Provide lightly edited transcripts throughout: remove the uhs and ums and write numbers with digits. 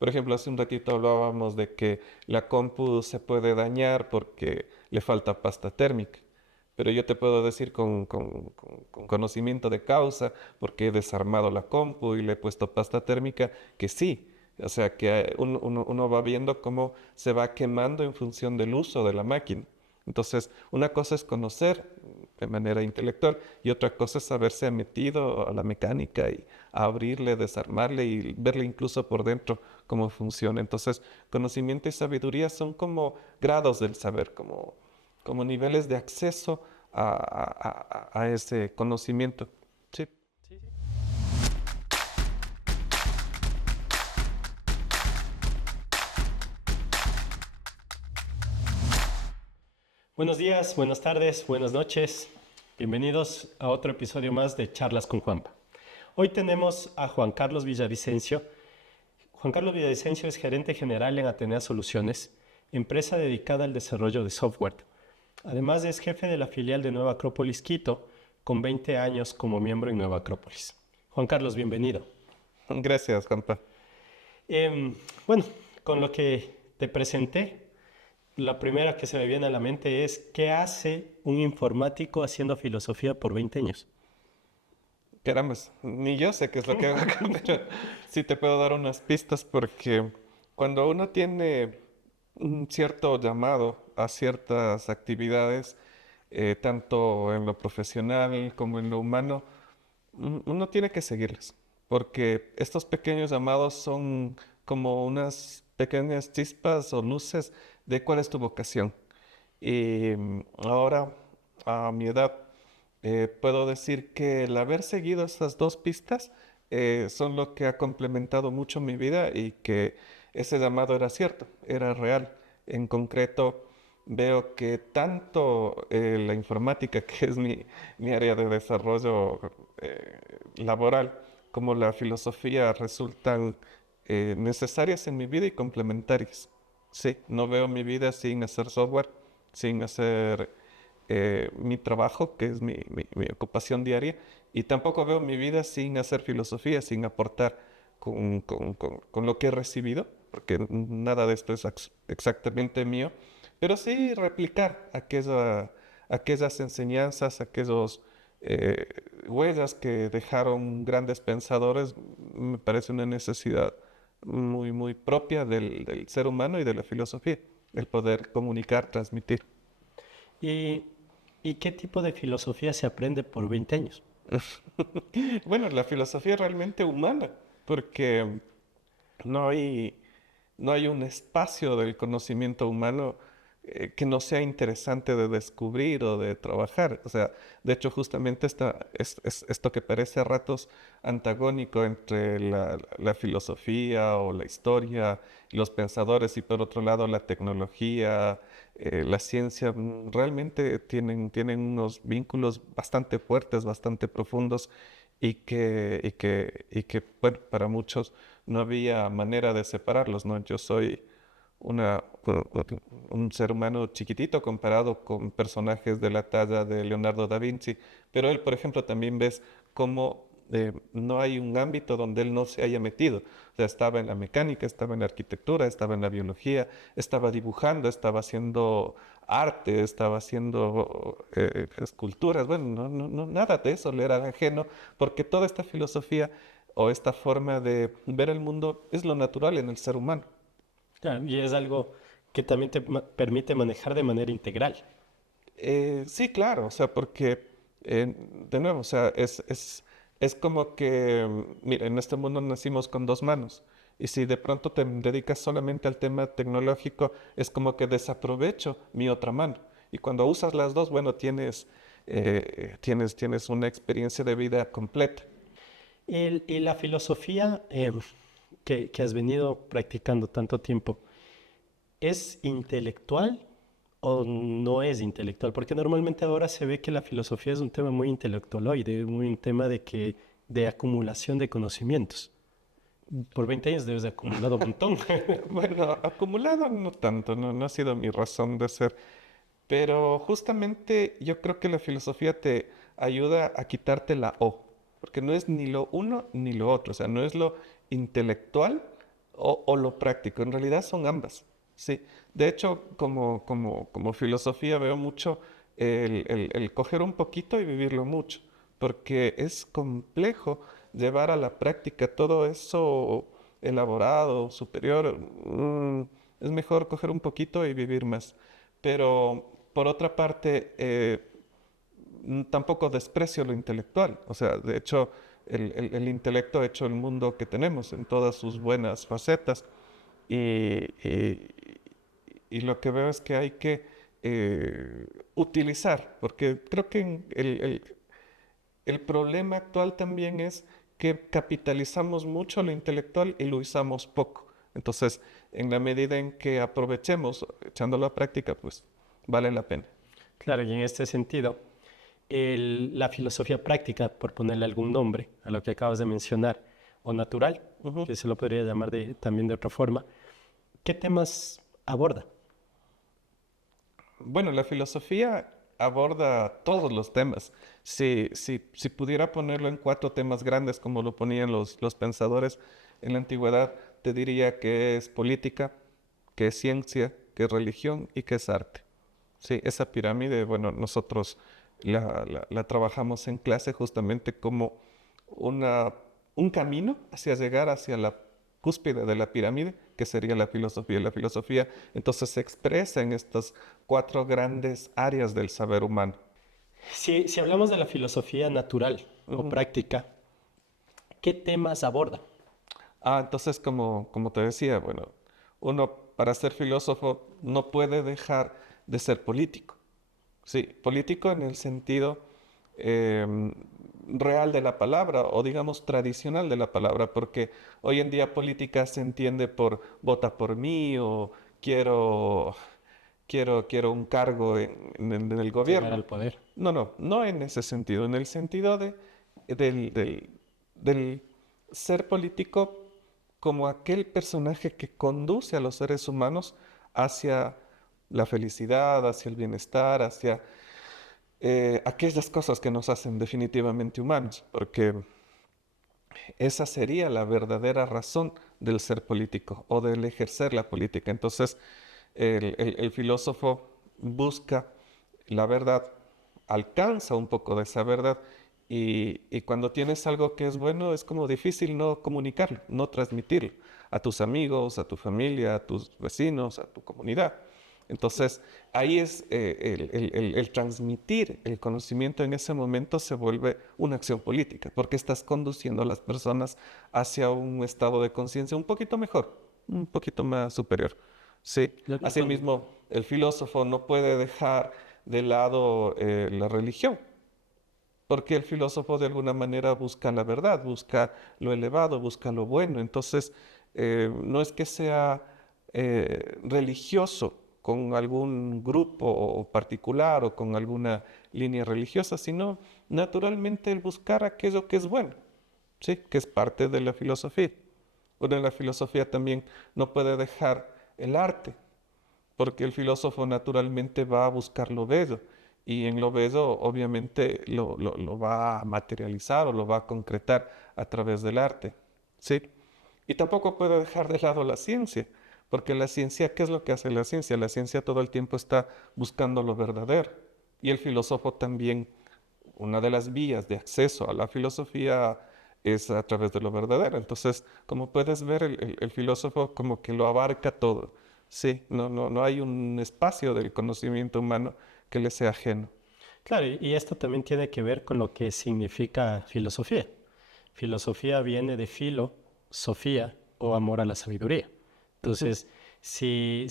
Por ejemplo, hace un ratito hablábamos de que la compu se puede dañar porque le falta pasta térmica. Pero yo te puedo decir con conocimiento de causa, porque he desarmado la compu y le he puesto pasta térmica, que sí. O sea, que uno va viendo cómo se va quemando en función del uso de la máquina. Entonces, una cosa es conocer de manera intelectual y otra cosa es haberse metido a la mecánica y abrirle, desarmarle y verle incluso por dentro cómo funciona. Entonces, conocimiento y sabiduría son como grados del saber, como niveles de acceso a ese conocimiento. Sí. Sí, sí. Buenos días, buenas tardes, buenas noches. Bienvenidos a otro episodio más de Charlas con Juanpa. Hoy tenemos a Juan Carlos Villavicencio. Juan Carlos Villavicencio es gerente general en Atenea Soluciones, empresa dedicada al desarrollo de software. Además es jefe de la filial de Nueva Acrópolis Quito, con 20 años como miembro en Nueva Acrópolis. Juan Carlos, bienvenido. Gracias, Juanpa. Em, bueno, con lo que te presenté, la primera que se me viene a la mente es, ¿qué hace un informático haciendo filosofía por 20 años? Caramba, ni yo sé qué es lo que hago acá, pero sí te puedo dar unas pistas porque cuando uno tiene un cierto llamado a ciertas actividades, tanto en lo profesional como en lo humano, uno tiene que seguirlas, porque estos pequeños llamados son como unas pequeñas chispas o luces de cuál es tu vocación. Y ahora, a mi edad, puedo decir que el haber seguido estas dos pistas son lo que ha complementado mucho mi vida y que ese llamado era cierto, era real. En concreto, veo que tanto la informática, que es mi área de desarrollo laboral, como la filosofía resultan necesarias en mi vida y complementarias. Sí, no veo mi vida sin hacer software, sin hacer mi trabajo, que es mi ocupación diaria, y tampoco veo mi vida sin hacer filosofía, sin aportar con lo que he recibido, porque nada de esto es exactamente mío, pero sí replicar aquellas enseñanzas, aquellos eh, huellas que dejaron grandes pensadores, me parece una necesidad muy propia del ser humano y de la filosofía, el poder comunicar, transmitir. ¿Y, y qué tipo de filosofía se aprende por 20 años? Bueno, la filosofía es realmente humana, porque no hay, no hay un espacio del conocimiento humano que no sea interesante de descubrir o de trabajar. O sea, de hecho, justamente es esto que parece a ratos antagónico entre la filosofía o la historia y los pensadores y por otro lado la tecnología, la ciencia, realmente tienen unos vínculos bastante fuertes, bastante profundos y que, bueno, para muchos no había manera de separarlos, ¿no? Yo soy una, un ser humano chiquitito comparado con personajes de la talla de Leonardo da Vinci, pero él, por ejemplo, también ves cómo no hay un ámbito donde él no se haya metido. O sea, estaba en la mecánica, estaba en la arquitectura, estaba en la biología, estaba dibujando, estaba haciendo arte, estaba haciendo esculturas. Bueno, nada de eso le era ajeno, porque toda esta filosofía o esta forma de ver el mundo es lo natural en el ser humano. Claro, y es algo que también te permite manejar de manera integral. Sí, claro, o sea, porque, de nuevo, o sea, es como que, mira, en este mundo nacimos con dos manos, y si de pronto te dedicas solamente al tema tecnológico, es como que desaprovecho mi otra mano. Y cuando usas las dos, bueno, tienes una experiencia de vida completa. Y la filosofía que has venido practicando tanto tiempo, ¿es intelectual o no es intelectual? Porque normalmente ahora se ve que la filosofía es un tema muy intelectualoide, muy un tema de acumulación de conocimientos. Por 20 años debes de acumulado un montón. Bueno, acumulado no tanto, no ha sido mi razón de ser. Pero justamente yo creo que la filosofía te ayuda a quitarte la O, porque no es ni lo uno ni lo otro, o sea, no es lo intelectual o lo práctico. En realidad son ambas. Sí. De hecho, como filosofía veo mucho el coger un poquito y vivirlo mucho, porque es complejo llevar a la práctica todo eso elaborado, superior. Es mejor coger un poquito y vivir más. Pero por otra parte, tampoco desprecio lo intelectual. O sea, de hecho, el intelecto ha hecho el mundo que tenemos en todas sus buenas facetas. Y, y- y lo que veo es que hay que utilizar, porque creo que el problema actual también es que capitalizamos mucho lo intelectual y lo usamos poco. Entonces, en la medida en que aprovechemos, echándolo a práctica, pues vale la pena. Claro, y en este sentido, la filosofía práctica, por ponerle algún nombre a lo que acabas de mencionar, o natural, Ujú. que se lo podría llamar también de otra forma, ¿qué temas aborda? Bueno, la filosofía aborda todos los temas. Si pudiera ponerlo en cuatro temas grandes, como lo ponían los pensadores en la antigüedad, te diría que es política, que es ciencia, que es religión y que es arte. Sí, esa pirámide, bueno, nosotros la trabajamos en clase justamente como una, un camino hacia llegar hacia la cúspide de la pirámide, que sería la filosofía. La filosofía entonces se expresa en estas cuatro grandes áreas del saber humano. Si hablamos de la filosofía natural o Ujú. práctica, ¿qué temas aborda? Entonces, como te decía, bueno, uno para ser filósofo no puede dejar de ser político. Sí, político en el sentido em, real de la palabra o digamos tradicional de la palabra, porque hoy en día política se entiende por vota por mí o quiero, quiero un cargo en el Llegar gobierno. al poder. No en ese sentido, en el sentido del ser político como aquel personaje que conduce a los seres humanos hacia la felicidad, hacia el bienestar, hacia aquellas cosas que nos hacen definitivamente humanos, porque esa sería la verdadera razón del ser político o del ejercer la política. Entonces, el filósofo busca la verdad, alcanza un poco de esa verdad y cuando tienes algo que es bueno es como difícil no comunicarlo, no transmitirlo a tus amigos, a tu familia, a tus vecinos, a tu comunidad. Entonces, ahí es el transmitir el conocimiento en ese momento se vuelve una acción política, porque estás conduciendo a las personas hacia un estado de conciencia un poquito mejor, un poquito más superior. Sí, asimismo, el filósofo no puede dejar de lado la religión, porque el filósofo de alguna manera busca la verdad, busca lo elevado, busca lo bueno. Entonces, no es que sea religioso con algún grupo particular o con alguna línea religiosa, sino naturalmente el buscar aquello que es bueno, ¿sí? Que es parte de la filosofía. Uno en la filosofía también no puede dejar el arte, porque el filósofo naturalmente va a buscar lo bello y en lo bello obviamente lo va a materializar o lo va a concretar a través del arte, ¿sí? Y tampoco puede dejar de lado la ciencia, porque la ciencia, ¿qué es lo que hace la ciencia? La ciencia todo el tiempo está buscando lo verdadero y el filósofo también, una de las vías de acceso a la filosofía es a través de lo verdadero. Entonces, como puedes ver, el filósofo como que lo abarca todo. Sí, no hay un espacio del conocimiento humano que le sea ajeno. Claro, y esto también tiene que ver con lo que significa filosofía. Filosofía viene de filo, sofía o amor a la sabiduría. Ujú. Entonces, si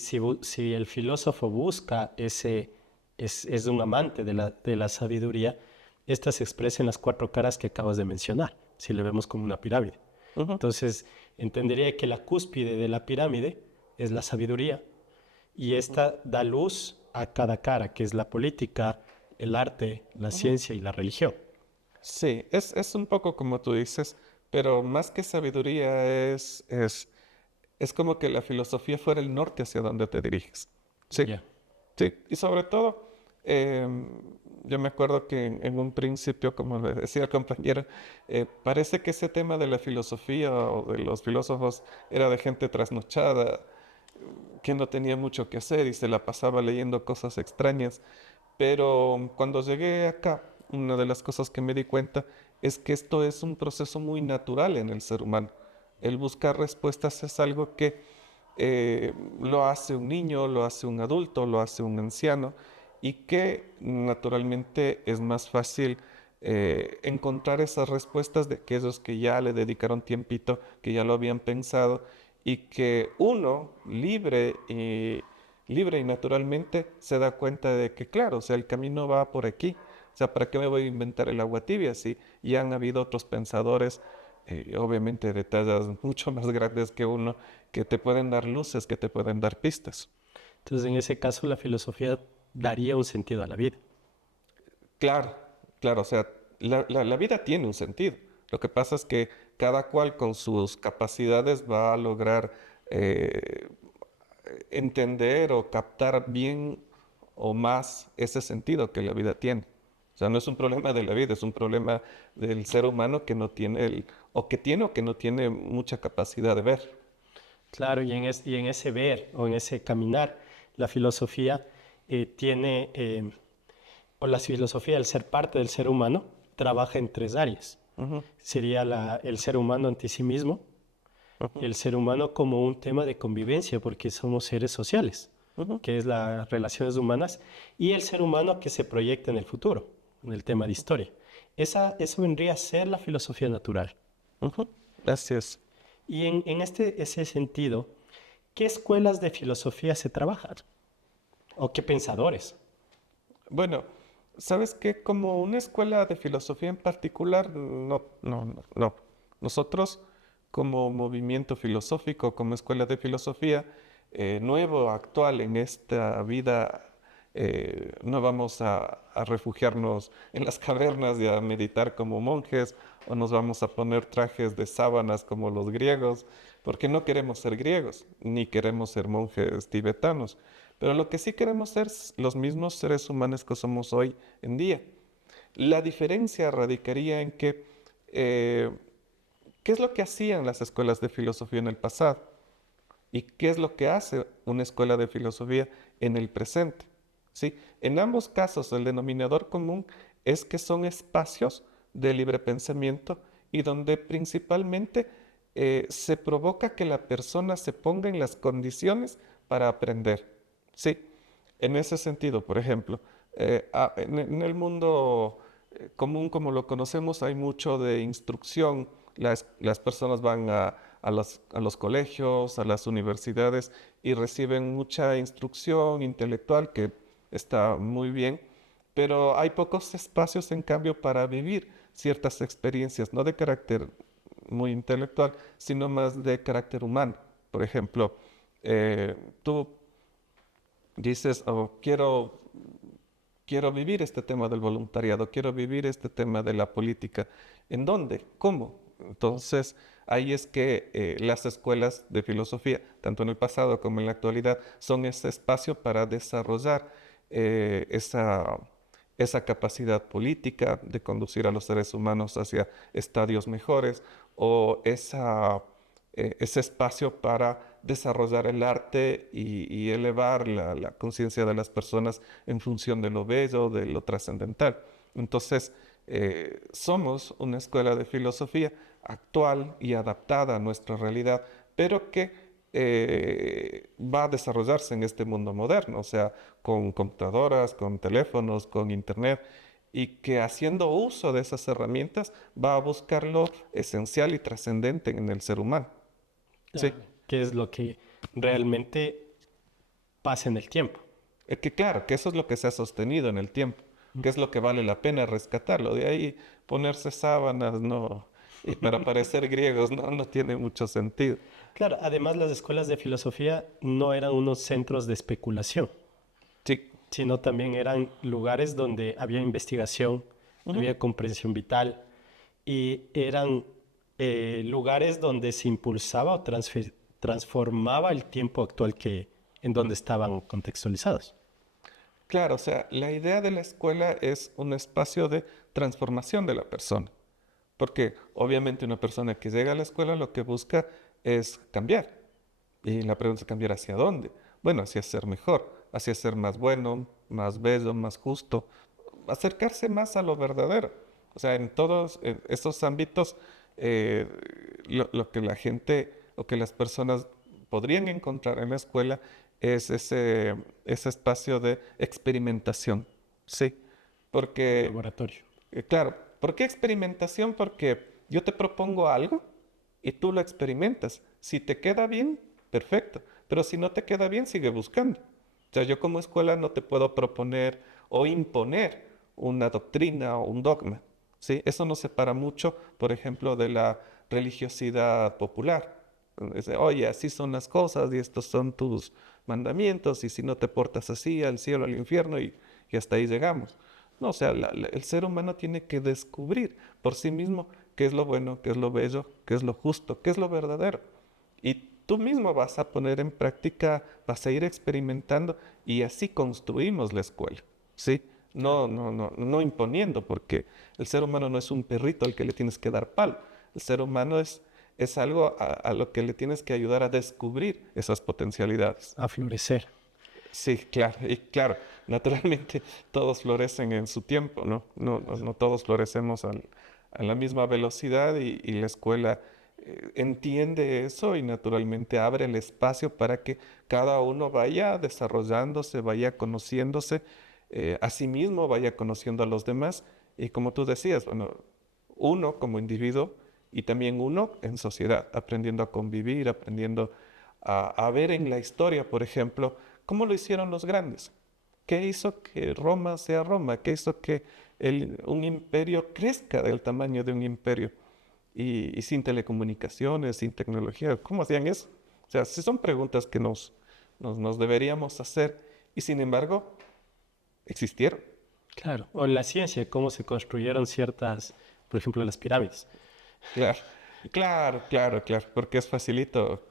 el filósofo busca es un amante de la sabiduría, esta se expresa en las cuatro caras que acabas de mencionar, si le vemos como una pirámide. Ujú. Entonces, entendería que la cúspide de la pirámide es la sabiduría y Ujú. esta da luz a cada cara, que es la política, el arte, la Ujú. ciencia y la religión. Sí, es un poco como tú dices, pero más que sabiduría es como que la filosofía fuera el norte hacia donde te diriges. Sí, Ya. sí, y sobre todo Em, yo me acuerdo que en un principio, como le decía el compañero, parece que ese tema de la filosofía o de los filósofos era de gente trasnochada, que no tenía mucho que hacer y se la pasaba leyendo cosas extrañas. Pero cuando llegué acá, una de las cosas que me di cuenta es que esto es un proceso muy natural en el ser humano. El buscar respuestas es algo que lo hace un niño, lo hace un adulto, lo hace un anciano y que naturalmente es más fácil encontrar esas respuestas de aquellos que ya le dedicaron tiempito, que ya lo habían pensado y que uno libre y naturalmente se da cuenta de que, claro, o sea, el camino va por aquí. O sea, ¿para qué me voy a inventar el agua tibia si ya han habido otros pensadores, obviamente de tallas mucho más grandes que uno, que te pueden dar luces, que te pueden dar pistas? Entonces, en ese caso, la filosofía daría un sentido a la vida. Claro, claro, o sea, la vida tiene un sentido. Lo que pasa es que cada cual con sus capacidades va a lograr eh, entender o captar bien o más ese sentido que la vida tiene. O sea, no es un problema de la vida, es un problema del ser humano que no tiene o que no tiene mucha capacidad de ver. Claro, y en ese ver o en ese caminar, la filosofía tiene, o la filosofía, al ser parte del ser humano, trabaja en tres áreas. Ujú, Sería el ser humano ante sí mismo, ujú, el ser humano como un tema de convivencia, porque somos seres sociales, ujú, que es las relaciones humanas, y el ser humano que se proyecta en el futuro, en el tema de historia. Eso vendría a ser la filosofía natural. ujú. Así es. Y ese sentido, ¿qué escuelas de filosofía se trabajan? ¿O qué pensadores? Bueno, ¿sabes qué? Como una escuela de filosofía en particular, no, no, no, no. Nosotros, como movimiento filosófico, como escuela de filosofía, nuevo, actual en esta vida, no vamos a refugiarnos en las cavernas y a meditar como monjes, o nos vamos a poner trajes de sábanas como los griegos, porque no queremos ser griegos, ni queremos ser monjes tibetanos. Pero lo que sí queremos ser los mismos seres humanos que somos hoy en día. La diferencia radicaría en que, eh, ¿qué es lo que hacían las escuelas de filosofía en el pasado? ¿Y qué es lo que hace una escuela de filosofía en el presente? ¿Sí? En ambos casos, el denominador común es que son espacios de libre pensamiento y donde principalmente se provoca que la persona se ponga en las condiciones para aprender. Sí, en ese sentido, por ejemplo, en el mundo común como lo conocemos hay mucho de instrucción. Las personas van a los colegios, a las universidades y reciben mucha instrucción intelectual que está muy bien, pero hay pocos espacios en cambio para vivir ciertas experiencias, no de carácter muy intelectual, sino más de carácter humano. Por ejemplo, tú dices, oh, quiero vivir este tema del voluntariado, quiero vivir este tema de la política. ¿En dónde? ¿Cómo? Entonces, ahí es que las escuelas de filosofía, tanto en el pasado como en la actualidad, son ese espacio para desarrollar eh, esa, esa capacidad política de conducir a los seres humanos hacia estadios mejores o ese espacio para desarrollar el arte y elevar la conciencia de las personas en función de lo bello, de lo trascendental. Entonces, somos una escuela de filosofía actual y adaptada a nuestra realidad, pero que va a desarrollarse en este mundo moderno, o sea, con computadoras, con teléfonos, con internet, y que haciendo uso de esas herramientas va a buscar lo esencial y trascendente en el ser humano. Sí. Claro. ¿Qué es lo que realmente pasa en el tiempo? Es que claro, que eso es lo que se ha sostenido en el tiempo, que es lo que vale la pena rescatarlo. De ahí ponerse sábanas, no, y para parecer griegos, no, no tiene mucho sentido. Claro, además las escuelas de filosofía no eran unos centros de especulación, Sí. sino también eran lugares donde había investigación, Ujú. había comprensión vital y eran lugares donde se impulsaba o transformaba el tiempo actual en donde estaban contextualizados. Claro, o sea, la idea de la escuela es un espacio de transformación de la persona. Porque obviamente una persona que llega a la escuela lo que busca es cambiar. Y la pregunta es cambiar hacia dónde. Bueno, hacia ser mejor, hacia ser más bueno, más bello, más justo, acercarse más a lo verdadero. O sea, en todos estos ámbitos, eh, lo que la gente o que las personas podrían encontrar en la escuela es ese espacio de experimentación. Sí, porque Laboratorio. claro, ¿por qué experimentación? Porque yo te propongo algo y tú lo experimentas. Si te queda bien, perfecto. Pero si no te queda bien, sigue buscando. O sea, yo como escuela no te puedo proponer o imponer una doctrina o un dogma. ¿Sí? Eso nos separa mucho, por ejemplo, de la religiosidad popular. Oye, así son las cosas y estos son tus mandamientos y si no te portas así, al cielo, al infierno y hasta ahí llegamos. No, o sea, el ser humano tiene que descubrir por sí mismo qué es lo bueno, qué es lo bello, qué es lo justo, qué es lo verdadero. Y tú mismo vas a poner en práctica, vas a ir experimentando y así construimos la escuela, ¿sí? No imponiendo, porque el ser humano no es un perrito al que le tienes que dar palo. El ser humano es algo a lo que le tienes que ayudar a descubrir esas potencialidades. A florecer. Sí, claro, y claro, naturalmente todos florecen en su tiempo, ¿no? No todos florecemos a la misma velocidad y la escuela entiende eso y naturalmente abre el espacio para que cada uno vaya desarrollándose, vaya conociéndose a sí mismo, vaya conociendo a los demás y como tú decías, bueno, uno como individuo y también uno en sociedad, aprendiendo a convivir, aprendiendo a ver en la historia, por ejemplo, cómo lo hicieron los grandes. ¿Qué hizo que Roma sea Roma? ¿Qué hizo que un imperio crezca del tamaño de un imperio? Y sin telecomunicaciones, sin tecnología, ¿cómo hacían eso? O sea, sí son preguntas que nos deberíamos hacer y sin embargo existieron. Claro. O en la ciencia, cómo se construyeron ciertas, por ejemplo, las pirámides. Claro, claro, porque es facilito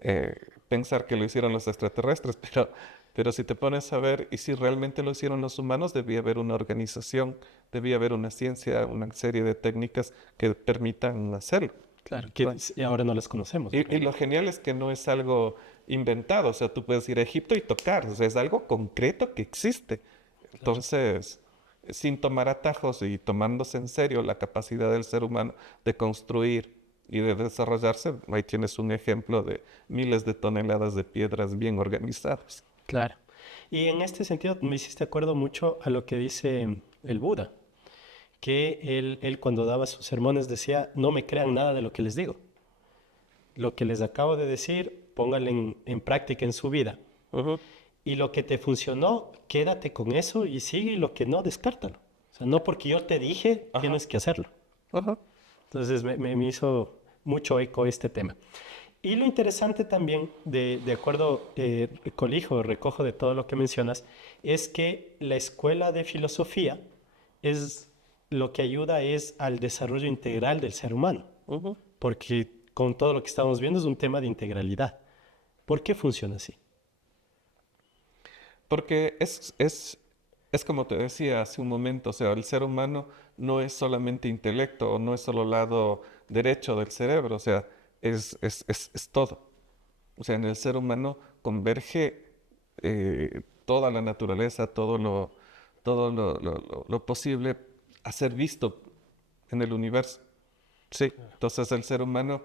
eh, pensar que lo hicieron los extraterrestres, pero si te pones a ver, y si realmente lo hicieron los humanos, debía haber una organización, debía haber una ciencia, una serie de técnicas que permitan hacerlo. Claro. Que y ahora no las conocemos. Y lo genial es que no es algo inventado, o sea, tú puedes ir a Egipto y tocar, o sea, es algo concreto que existe. Entonces, sin tomar atajos y tomándose en serio la capacidad del ser humano de construir y de desarrollarse, ahí tienes un ejemplo de miles de toneladas de piedras bien organizadas. Claro. Y en este sentido me hiciste acuerdo mucho a lo que dice el Buda, que él cuando daba sus sermones decía, no me crean nada de lo que les digo. Lo que les acabo de decir, pónganlo en práctica en su vida. Ujú, Y lo que te funcionó, quédate con eso y sigue, y lo que no, descártalo. O sea, no porque yo te dije, ajá, tienes que hacerlo. ajá. Entonces me hizo mucho eco este tema. Y lo interesante también, de acuerdo, recojo de todo lo que mencionas, es que la escuela de filosofía es lo que ayuda es al desarrollo integral del ser humano, Ujú. porque con todo lo que estamos viendo es un tema de integralidad. ¿Por qué funciona así? Porque es como te decía hace un momento, o sea, el ser humano no es solamente intelecto o no es solo lado derecho del cerebro, o sea, es todo. O sea, en el ser humano converge toda la naturaleza, todo lo posible a ser visto en el universo. Sí, entonces el ser humano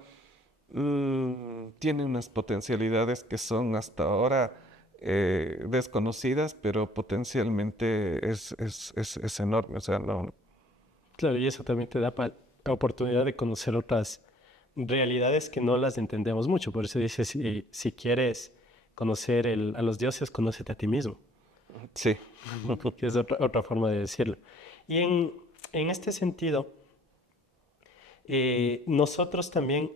tiene unas potencialidades que son hasta ahora desconocidas, pero potencialmente es enorme. O sea, no. Claro, y eso también te da la oportunidad de conocer otras realidades que no las entendemos mucho. Por eso dice, si quieres conocer a los dioses, conócete a ti mismo, Sí. que es otra forma de decirlo. Y en este sentido, nosotros también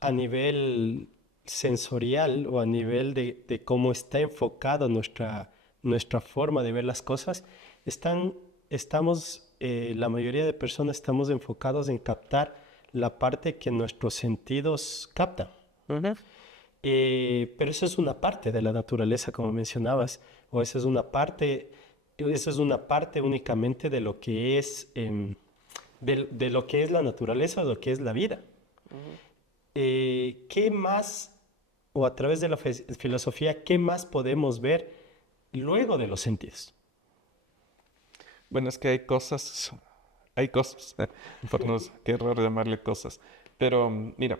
a nivel sensorial o a nivel de cómo está enfocada nuestra forma de ver las cosas, la mayoría de personas estamos enfocados en captar la parte que nuestros sentidos captan. Ujú. Pero eso es una parte de la naturaleza, como mencionabas, o esa es una parte eso es una parte únicamente de lo que es, de lo que es la naturaleza, de lo que es la vida. ¿Qué más, o a través de la filosofía, qué más podemos ver luego de los sentidos? Bueno, es que hay cosas, por no, qué error llamarle cosas. Pero mira,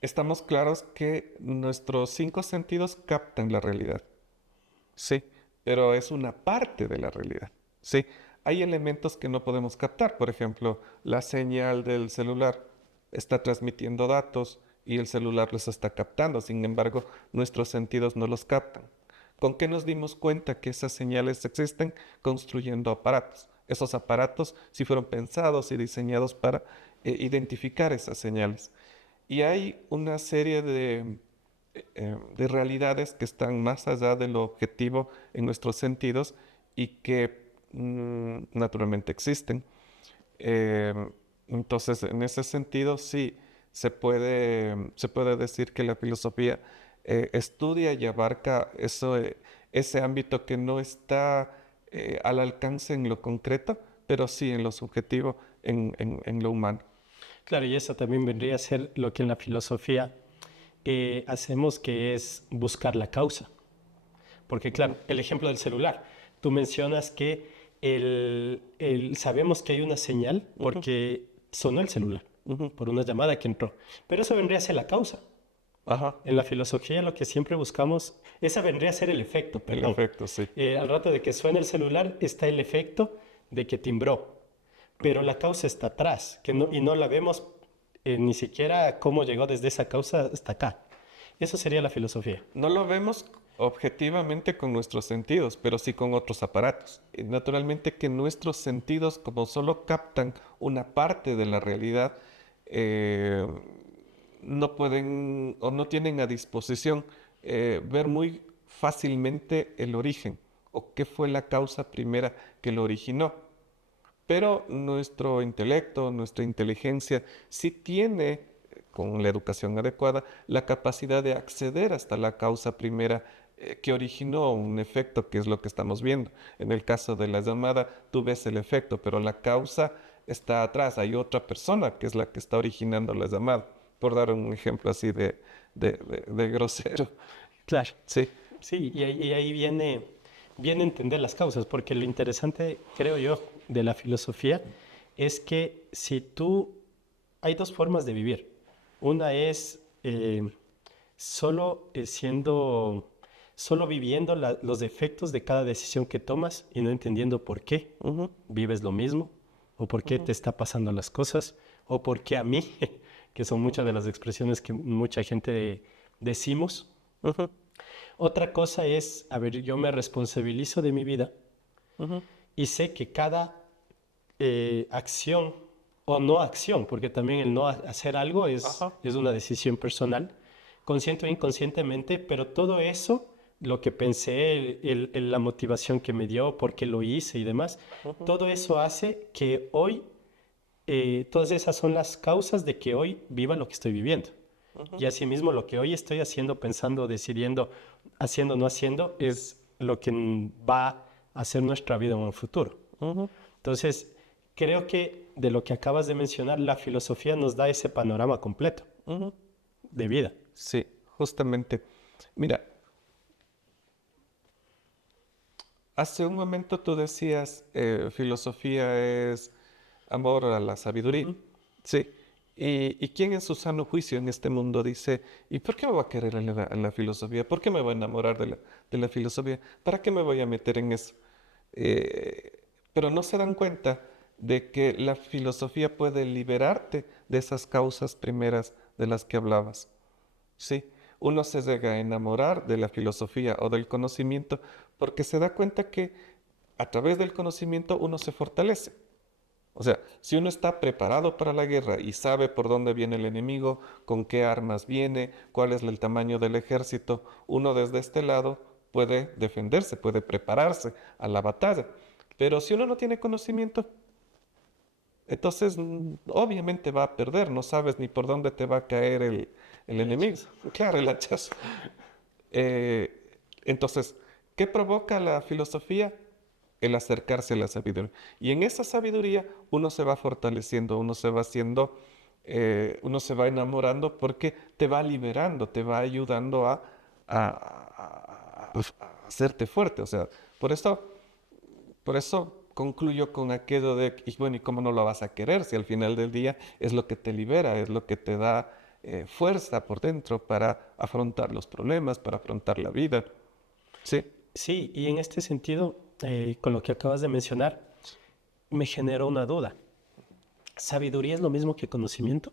estamos claros que nuestros cinco sentidos captan la realidad. Sí, pero es una parte de la realidad. Sí, hay elementos que no podemos captar. Por ejemplo, la señal del celular está transmitiendo datos y el celular los está captando. Sin embargo, nuestros sentidos no los captan. ¿Con qué nos dimos cuenta que esas señales existen? Construyendo aparatos. Esos aparatos sí fueron pensados y diseñados para identificar esas señales. Y hay una serie de realidades que están más allá de lo objetivo en nuestros sentidos y que naturalmente existen. Eh, entonces, en ese sentido, sí, se puede decir que la filosofía estudia y abarca ese ámbito que no está al alcance en lo concreto, pero sí en lo subjetivo, en lo humano. Claro, y eso también vendría a ser lo que en la filosofía hacemos, que es buscar la causa. Porque claro, el ejemplo del celular, tú mencionas que sabemos que hay una señal Ujú, porque sonó el celular, ujú. por una llamada que entró. Pero eso vendría a ser la causa. Ajá, En la filosofía lo que siempre buscamos, esa vendría a ser el efecto, el perdón. efecto, sí. Al rato de que suena el celular está el efecto de que timbró, pero la causa está atrás, y no la vemos ni siquiera cómo llegó desde esa causa hasta acá. Eso sería la filosofía. No lo vemos objetivamente con nuestros sentidos, pero sí con otros aparatos. Y naturalmente que nuestros sentidos, como solo captan una parte de la realidad, eh, no pueden o no tienen a disposición ver muy fácilmente el origen o qué fue la causa primera que lo originó. Pero nuestro intelecto, nuestra inteligencia, sí tiene, con la educación adecuada, la capacidad de acceder hasta la causa primera que originó un efecto, que es lo que estamos viendo. En el caso de la llamada, tú ves el efecto, pero la causa está atrás. Hay otra persona que es la que está originando la llamada, por dar un ejemplo así de grosero. Claro. Sí. Sí, y ahí viene entender las causas, porque lo interesante, creo yo, de la filosofía es que si tú, hay dos formas de vivir. Una es solo solo viviendo los defectos de cada decisión que tomas y no entendiendo por qué Ujú, vives lo mismo, o por qué ujú, te está pasando las cosas, o por qué a mí, que son muchas de las expresiones que mucha gente decimos. ujú, Otra cosa es, a ver, yo me responsabilizo de mi vida ujú. y sé que cada acción o no acción, porque también el no hacer algo Ajá. es una decisión personal, consciente o inconscientemente, pero todo eso, lo que pensé, la motivación que me dio, por qué lo hice y demás, Ujú, todo eso hace que hoy, todas esas son las causas de que hoy viva lo que estoy viviendo. ujú, Y asimismo, lo que hoy estoy haciendo, pensando, decidiendo, haciendo, no haciendo, es lo que va a ser nuestra vida en un futuro. ujú, Entonces, creo que de lo que acabas de mencionar, la filosofía nos da ese panorama completo ujú. de vida. Sí, justamente. Mira, hace un momento tú decías, filosofía es amor a la sabiduría. Ujú. Sí. ¿Y quién en su sano juicio en este mundo dice, ¿y por qué me voy a querer en la filosofía? ¿Por qué me voy a enamorar de la filosofía? ¿Para qué me voy a meter en eso? Pero no se dan cuenta de que la filosofía puede liberarte de esas causas primeras de las que hablabas. Sí, uno se llega a enamorar de la filosofía o del conocimiento porque se da cuenta que a través del conocimiento uno se fortalece. O sea, si uno está preparado para la guerra y sabe por dónde viene el enemigo, con qué armas viene, cuál es el tamaño del ejército, uno desde este lado puede defenderse, puede prepararse a la batalla. Pero si uno no tiene conocimiento, entonces obviamente va a perder, no sabes ni por dónde te va a caer el El enemigo. hachazo. Claro, el hachazo. Eh, entonces, ¿Qué provoca la filosofía? El acercarse a la sabiduría. Y en esa sabiduría uno se va fortaleciendo, uno se va haciendo, uno se va enamorando porque te va liberando, te va ayudando a hacerte fuerte. O sea, por eso, por eso concluyo con aquello de, y bueno, ¿y cómo no lo vas a querer si al final del día es lo que te libera, es lo que te da fuerza por dentro para afrontar los problemas, para afrontar la vida? Sí. Sí, y en este sentido, con lo que acabas de mencionar, me generó una duda. ¿Sabiduría es lo mismo que conocimiento?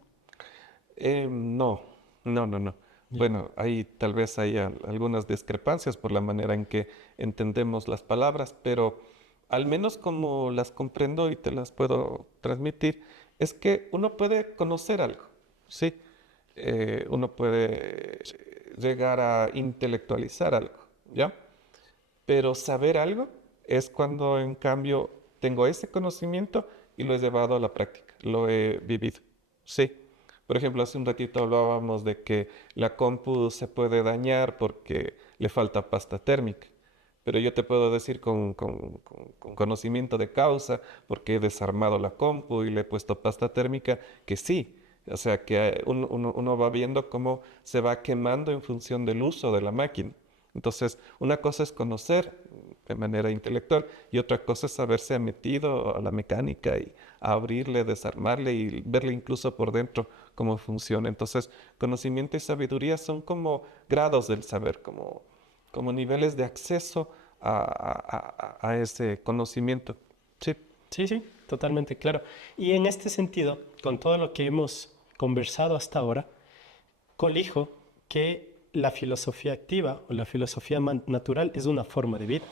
No, no, no, no. Ya. Bueno, ahí tal vez hay algunas discrepancias por la manera en que entendemos las palabras, pero al menos como las comprendo y te las puedo transmitir, es que uno puede conocer algo, ¿sí? Uno puede llegar a intelectualizar algo, ¿ya? Pero saber algo es cuando en cambio tengo ese conocimiento y lo he llevado a la práctica, lo he vivido. Sí. Por ejemplo, hace un ratito hablábamos de que la compu se puede dañar porque le falta pasta térmica. Pero yo te puedo decir con conocimiento de causa, porque he desarmado la compu y le he puesto pasta térmica, que sí. O sea, que uno va viendo cómo se va quemando en función del uso de la máquina. Entonces, una cosa es conocer de manera intelectual y otra cosa es haberse metido a la mecánica y a abrirle, desarmarle y verle incluso por dentro cómo funciona. Entonces, conocimiento y sabiduría son como grados del saber, como niveles de acceso a ese conocimiento. Sí. Sí, sí, totalmente claro. Y en este sentido, con todo lo que hemos conversado hasta ahora, colijo que la filosofía activa o la filosofía natural es una forma de vida.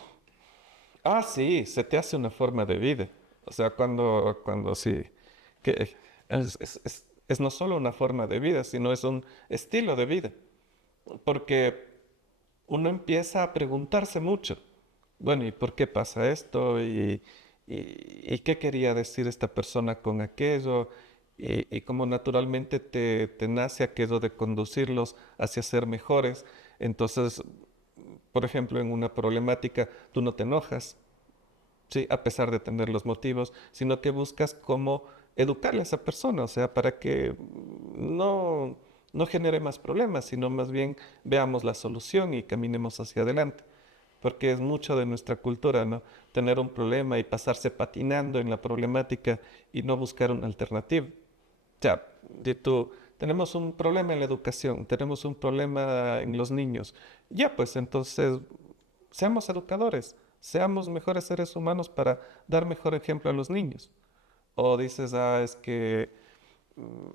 Ah, sí, se te hace una forma de vida. O sea, cuando sí, que es no solo una forma de vida, sino es un estilo de vida. Porque uno empieza a preguntarse mucho, bueno, ¿y por qué pasa esto? ¿Y qué quería decir esta persona con aquello? Y cómo naturalmente te nace aquello de conducirlos hacia ser mejores. Entonces, por ejemplo, en una problemática, tú no te enojas, ¿sí? A pesar de tener los motivos, sino que buscas cómo educarle a esa persona, o sea, para que no genere más problemas, sino más bien veamos la solución y caminemos hacia adelante. Porque es mucho de nuestra cultura, ¿no? Tener un problema y pasarse patinando en la problemática y no buscar una alternativa. O sea, tenemos un problema en la educación, tenemos un problema en los niños. Ya, pues entonces seamos educadores, seamos mejores seres humanos para dar mejor ejemplo a los niños. O dices, es que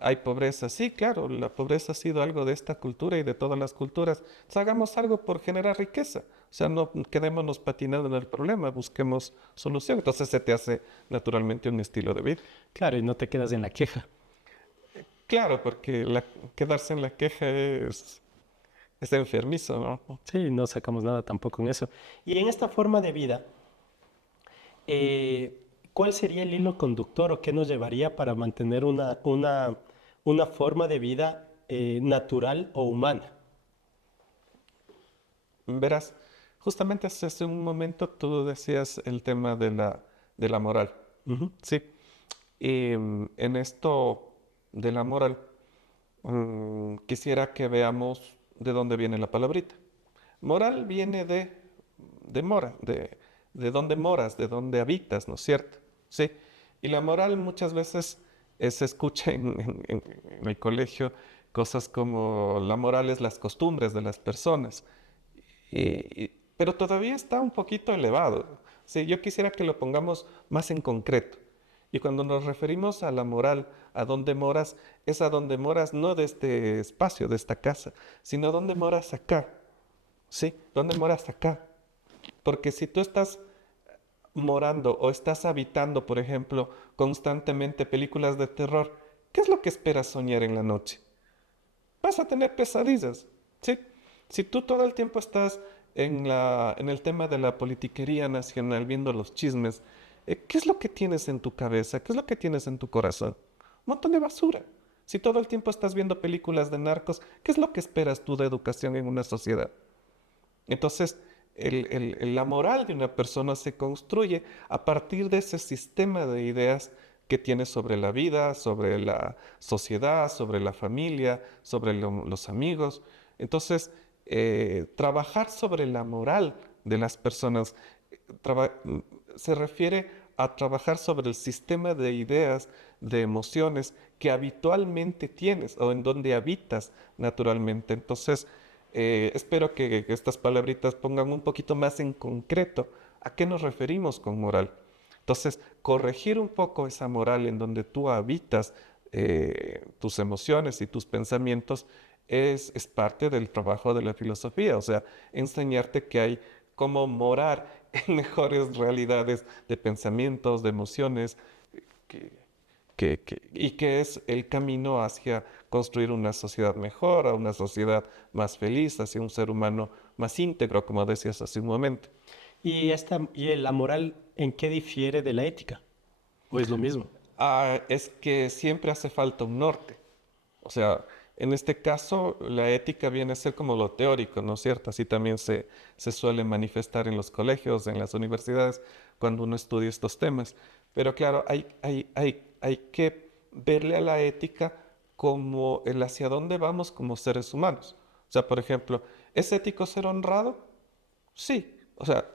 hay pobreza. Sí, claro, la pobreza ha sido algo de esta cultura y de todas las culturas. Entonces, hagamos algo por generar riqueza. O sea, no quedémonos patinando en el problema, busquemos solución. Entonces se te hace naturalmente un estilo de vida. Claro, y no te quedas en la queja. Claro, porque quedarse en la queja es enfermizo, ¿no? Sí, no sacamos nada tampoco en eso. Y en esta forma de vida, ¿cuál sería el hilo conductor o qué nos llevaría para mantener una forma de vida natural o humana? Verás, justamente hace un momento tú decías el tema de la moral, Ujú. ¿sí? Y en esto de la moral, quisiera que veamos de dónde viene la palabrita. Moral viene de mora, de dónde moras, de dónde habitas, ¿no es cierto? Sí. Y la moral muchas veces se escucha en el colegio cosas como la moral es las costumbres de las personas. Pero todavía está un poquito elevado. Sí, yo quisiera que lo pongamos más en concreto. Y cuando nos referimos a la moral, a dónde moras, es a dónde moras no de este espacio, de esta casa, sino dónde moras acá. ¿Sí? ¿Dónde moras acá? Porque si tú estás morando o estás habitando, por ejemplo, constantemente películas de terror, ¿qué es lo que esperas soñar en la noche? Vas a tener pesadillas, ¿sí? Si tú todo el tiempo estás en el tema de la politiquería nacional, viendo los chismes, ¿qué es lo que tienes en tu cabeza? ¿Qué es lo que tienes en tu corazón? Un montón de basura. Si todo el tiempo estás viendo películas de narcos, ¿qué es lo que esperas tú de educación en una sociedad? Entonces, la moral de una persona se construye a partir de ese sistema de ideas que tiene sobre la vida, sobre la sociedad, sobre la familia, sobre los amigos. Entonces, trabajar sobre la moral de las personas traba- mm, se refiere a trabajar sobre el sistema de ideas, de emociones que habitualmente tienes o en donde habitas naturalmente. Entonces, espero que estas palabritas pongan un poquito más en concreto a qué nos referimos con moral. Entonces, corregir un poco esa moral en donde tú habitas tus emociones y tus pensamientos es parte del trabajo de la filosofía, o sea, enseñarte que hay cómo morar en mejores realidades de pensamientos, de emociones, que, y que es el camino hacia construir una sociedad mejor, a una sociedad más feliz, hacia un ser humano más íntegro, como decías hace un momento. ¿Y la moral en qué difiere de la ética? ¿O es lo mismo? Es que siempre hace falta un norte. O sea, en este caso, la ética viene a ser como lo teórico, ¿no es cierto? Así también se suele manifestar en los colegios, en las universidades, cuando uno estudia estos temas. Pero claro, hay que verle a la ética como el hacia dónde vamos como seres humanos. O sea, por ejemplo, ¿es ético ser honrado? Sí. O sea,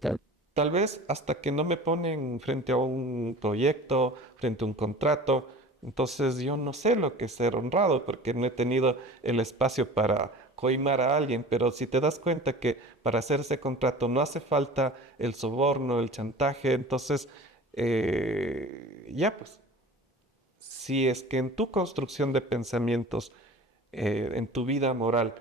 Tal, tal vez hasta que no me ponen frente a un proyecto, frente a un contrato, entonces yo no sé lo que es ser honrado porque no he tenido el espacio para coimar a alguien, pero si te das cuenta que para hacer ese contrato no hace falta el soborno, el chantaje, entonces ya pues, si es que en tu construcción de pensamientos, en tu vida moral,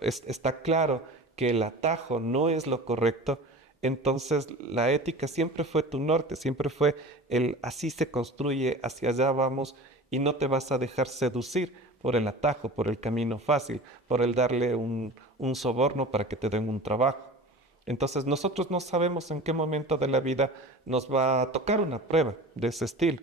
está claro que el atajo no es lo correcto, entonces la ética siempre fue tu norte, siempre fue el así se construye, hacia allá vamos y no te vas a dejar seducir por el atajo, por el camino fácil, por el darle un soborno para que te den un trabajo. Entonces nosotros no sabemos en qué momento de la vida nos va a tocar una prueba de ese estilo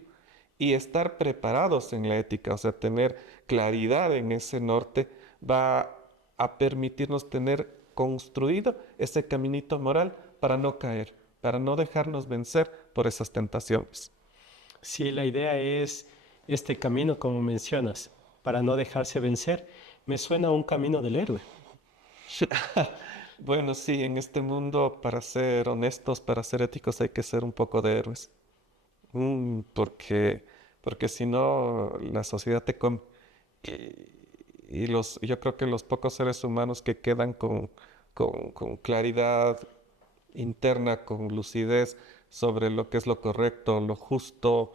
y estar preparados en la ética, o sea, tener claridad en ese norte, va a permitirnos tener construido ese caminito moral para no caer, para no dejarnos vencer por esas tentaciones. Si la idea es este camino, como mencionas, para no dejarse vencer, me suena a un camino del héroe. Bueno, sí, en este mundo, para ser honestos, para ser éticos, hay que ser un poco de héroes. Porque si no, la sociedad te come. Yo creo que los pocos seres humanos que quedan con claridad interna, con lucidez sobre lo que es lo correcto, lo justo,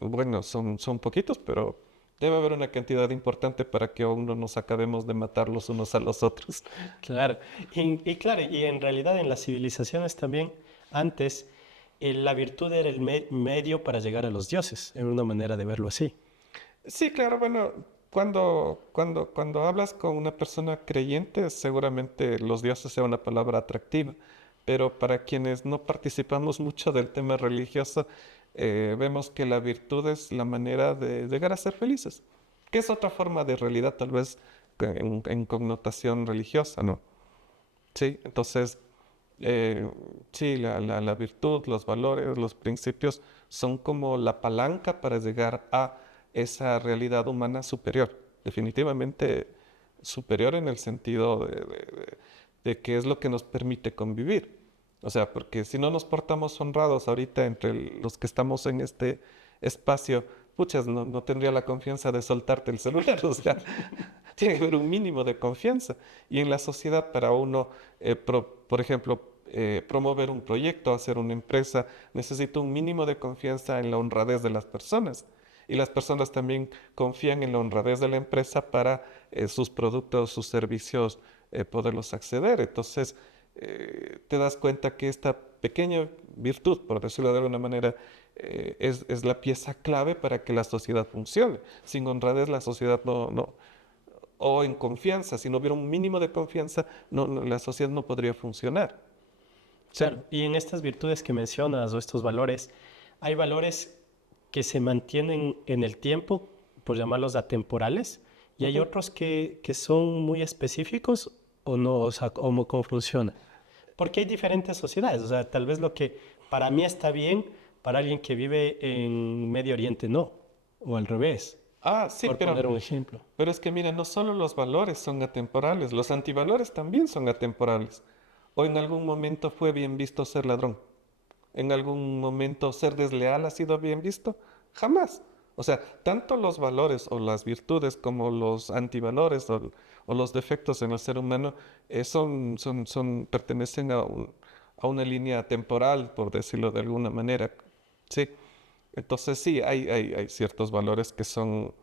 bueno, son poquitos, pero debe haber una cantidad importante para que aún no nos acabemos de matar los unos a los otros. Claro. Y claro, y en realidad en las civilizaciones también, antes, la virtud era el medio para llegar a los dioses, en una manera de verlo así. Sí, claro, bueno, cuando hablas con una persona creyente, seguramente los dioses sea una palabra atractiva, pero para quienes no participamos mucho del tema religioso, vemos que la virtud es la manera de llegar a ser felices, que es otra forma de realidad, tal vez en connotación religiosa, ¿no? Sí, entonces, eh, sí, la virtud, los valores, los principios son como la palanca para llegar a esa realidad humana superior, definitivamente superior en el sentido de que es lo que nos permite convivir. O sea, porque si no nos portamos honrados ahorita entre los que estamos en este espacio, puchas, no tendría la confianza de soltarte el celular, o sea, tiene que haber un mínimo de confianza. Y en la sociedad, para uno, por ejemplo, promover un proyecto, hacer una empresa, necesita un mínimo de confianza en la honradez de las personas. Y las personas también confían en la honradez de la empresa para sus productos, sus servicios, poderlos acceder. Entonces, te das cuenta que esta pequeña virtud, por decirlo de alguna manera, es la pieza clave para que la sociedad funcione. Sin honradez la sociedad no, o en confianza, si no hubiera un mínimo de confianza, la sociedad no podría funcionar. Sí. Claro, y en estas virtudes que mencionas o estos valores, hay valores que se mantienen en el tiempo, por llamarlos atemporales, y hay Ujú. otros que son muy específicos o no? O sea, ¿cómo funciona? Porque hay diferentes sociedades. O sea, tal vez lo que para mí está bien, para alguien que vive en Medio Oriente no. O al revés, Ah, sí, por poner un ejemplo. pero es que mira, no solo los valores son atemporales, los antivalores también son atemporales. ¿O en algún momento fue bien visto ser ladrón? ¿En algún momento ser desleal ha sido bien visto? Jamás. O sea, tanto los valores o las virtudes como los antivalores o los defectos en el ser humano pertenecen a una línea temporal, por decirlo de alguna manera. Sí. Entonces sí, hay ciertos valores que son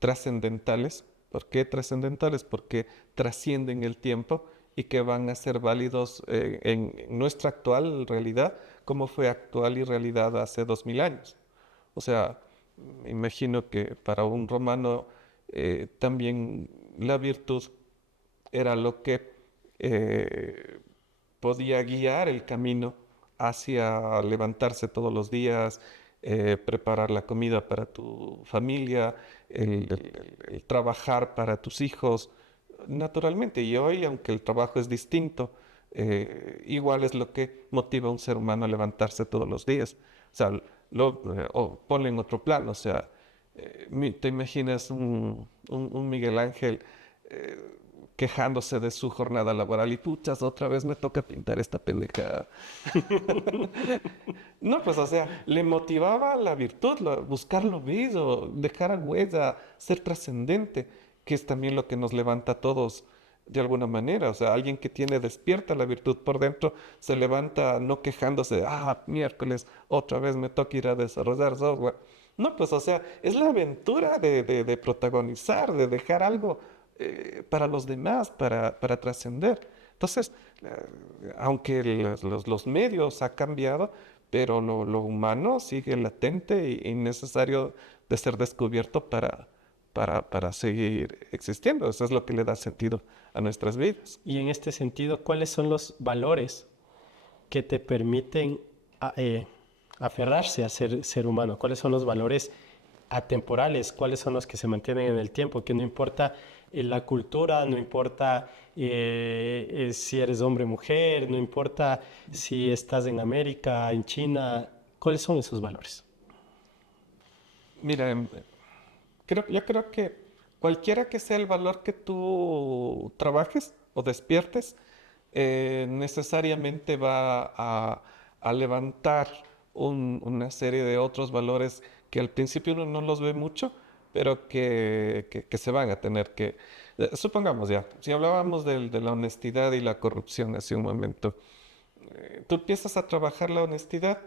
trascendentales. ¿Por qué trascendentales? Porque trascienden el tiempo y que van a ser válidos en nuestra actual realidad como fue actual y realidad hace 2000 años. O sea, me imagino que para un romano también la virtud era lo que eh, podía guiar el camino hacia levantarse todos los días, preparar la comida para tu familia, el trabajar para tus hijos, naturalmente. Y hoy, aunque el trabajo es distinto, igual es lo que motiva a un ser humano a levantarse todos los días. O sea, o ponle en otro plano, o sea, te imaginas un Miguel Ángel eh, quejándose de su jornada laboral y puchas, otra vez me toca pintar esta pendejada. No, pues, o sea, le motivaba la virtud, buscar lo bello, dejar huella, ser trascendente, que es también lo que nos levanta a todos de alguna manera. O sea, alguien que tiene despierta la virtud por dentro, se levanta no quejándose, miércoles, otra vez me toca ir a desarrollar software. No, pues, o sea, es la aventura de protagonizar, de dejar algo para los demás, para trascender. Entonces, aunque los medios han cambiado, pero lo humano sigue latente y necesario de ser descubierto para seguir existiendo. Eso es lo que le da sentido a nuestras vidas. Y en este sentido, ¿cuáles son los valores que te permiten aferrarse a ser humano? ¿Cuáles son los valores atemporales? ¿Cuáles son los que se mantienen en el tiempo? Que no importa la cultura, no importa si eres hombre o mujer, no importa si estás en América, en China. ¿Cuáles son esos valores? Mira, yo creo que cualquiera que sea el valor que tú trabajes o despiertes, necesariamente va a levantar una serie de otros valores que al principio uno no los ve mucho, pero que se van a tener que... supongamos ya, si hablábamos de la honestidad y la corrupción hace un momento, tú empiezas a trabajar la honestidad